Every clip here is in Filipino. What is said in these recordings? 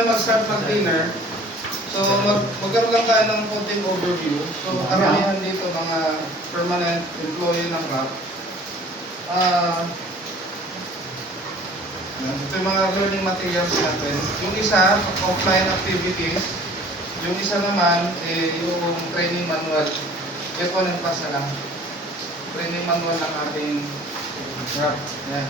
tayo mag-start mag-dinner, so magkaroon lang tayo ng konting overview. So karamihan dito mga permanent employee ng RAP. Ito yung mga learning materials natin. Yung isa, offline activities. Yung isa naman, yung training manual. Ito nagpasa lang. Training manual ng ating RAP. Yan.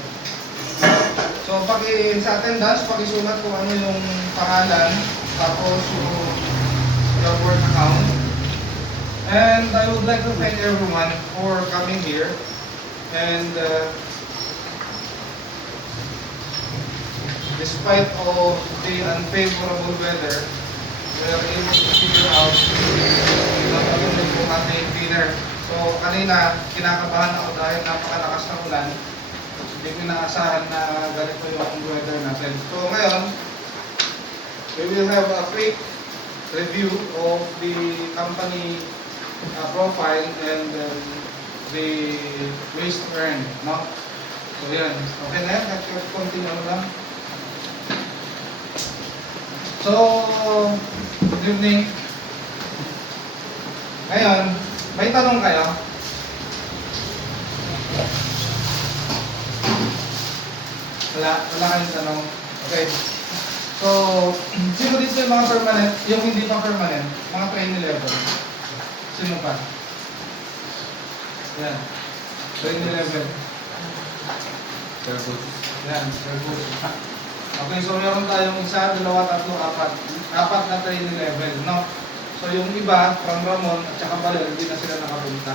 So, sa attendance, pakisulat kung ano yung pangalan, tapos yung work account. And I would like to thank everyone for coming here. And despite of the unfavorable weather, we are able to figure out na magandang po ating dinner. So, kanina, kinakabahan ako dahil napakalakas na ulan. Hindi ko inaasahan na ganito yung weather natin. So ngayon, we will have a quick review of the company profile and the ways to earn. No? So yan. Okay na yan? Continue lang. So, good evening. Ngayon, may tanong kayo? Wala kayong tanong. Okay. So, sino dito yung mga permanent, yung hindi pa permanent, mga trainee level? Sino pa? Yan. Trainee level. Yan, service. Okay, so meron tayong isa, dalawa, tatlo, apat. Apat na trainee level, no? So, yung iba, from Ramon at saka Baler, hindi na sila nakapunta.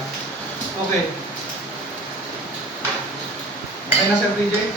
Okay. Okay na, Sir DJ?